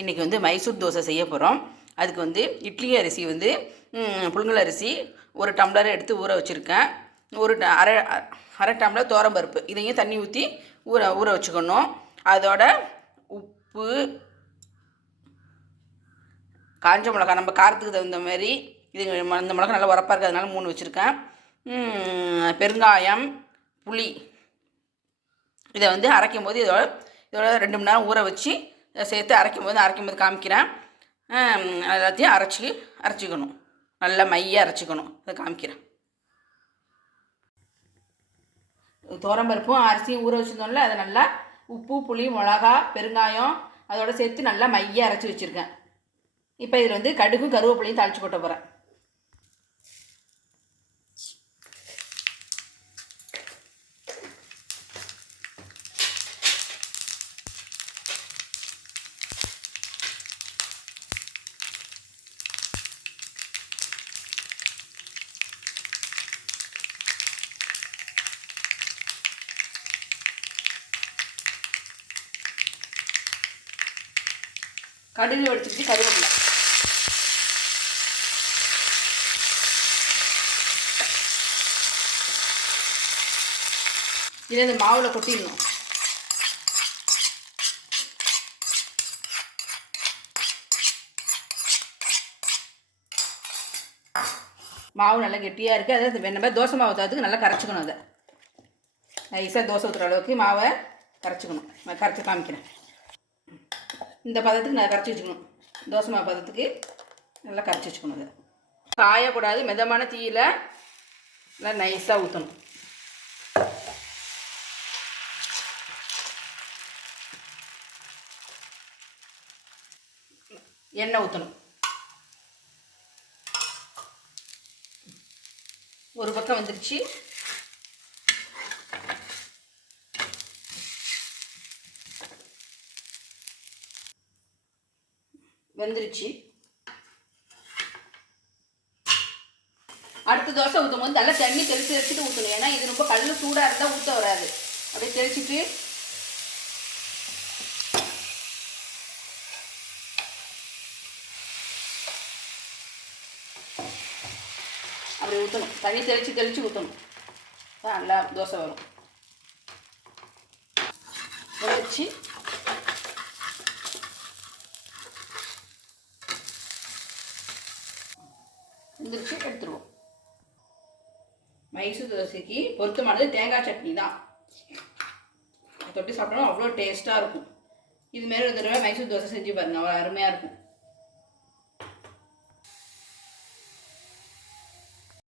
இன்றைக்கி வந்து மைசூர் தோசை செய்ய போகிறோம். அதுக்கு வந்து இட்லி அரிசி வந்து புழுங்கல் அரிசி 1 டம்ளர் எடுத்து ஊற வச்சுருக்கேன். அரை டம்ளர் துவரம்பருப்பு இதையும் தண்ணி ஊற்றி ஊற வச்சுக்கணும். அதோட உப்பு, காஞ்ச மிளகா நம்ம காரத்துக்கு தகுந்த மாதிரி, இது இந்த மிளகா நல்லா உரப்பாக இருக்குது அதனால 3 வச்சுருக்கேன். பெருங்காயம், புளி இதை வந்து அரைக்கும் போது இதோட 2 மணி நேரம் ஊற வச்சு சேர்த்து அரைக்கும் போது காமிக்கிறேன். எல்லாத்தையும் அரைச்சிக்கணும். நல்லா மையாக அரைச்சிக்கணும். அதை காமிக்கிறேன். துவரம்பருப்பும் அரிசியும் ஊற வச்சுருந்தோம்ல, அதை நல்லா உப்பு, புளி, மிளகா, பெருங்காயம் அதோட சேர்த்து நல்லா மையாக அரைச்சி வச்சுருக்கேன். இப்போ இதில் வந்து கடுகும் கருவேப்பிலையும் தாளித்து கொட்ட போகிறேன். கடுகு வெடிச்சிட்டு கருவேப்பிலை இதை இந்த மாவில் கொட்டிடணும். மாவு நல்லா கெட்டியாக இருக்குது. அதை நம்ம தோசை மாவு ஊற்றுறதுக்கு நல்லா கரைச்சிக்கணும். அதை நைஸாக தோசை ஊற்றுற அளவுக்கு மாவை கரைச்சிக்கணும். கரைச்சி காமிக்கிறேன். இந்த பதத்துக்கு நான் கரைச்சி வச்சுக்கணும். தோசை மாவு பதத்துக்கு நல்லா கரைச்சி வச்சுக்கணும். அதை காயக்கூடாது. மிதமான தீயில் நல்லா நைஸாக ஊற்றணும். எண்ணெய் ஊற்றணும். ஒரு பக்கம் வந்துருச்சு. வெந்துருச்சு. அடுத்த தோசை ஊற்றும் போது நல்லா தண்ணி தெளிச்சுட்டு ஊற்றணும். ஏன்னா இது ரொம்ப கல் சூடாக இருந்தால் ஊற்ற வராது. அப்படியே தெளிச்சுட்டு அப்படி ஊற்றணும். தண்ணி தெளித்து ஊற்றணும். நல்லா தோசை வரும். வந்துருச்சு. எடுத்துருவோம். மைசூர் தோசைக்கு பொருத்தமானது தேங்காய் சட்னி தான். தொட்டி சாப்பிட்டோம்னா அவ்வளோ டேஸ்ட்டாக இருக்கும். இதுமாரி ஒரு தடவை மைசூர் தோசை செஞ்சு பாருங்கள், அவ்வளோ அருமையாக இருக்கும்.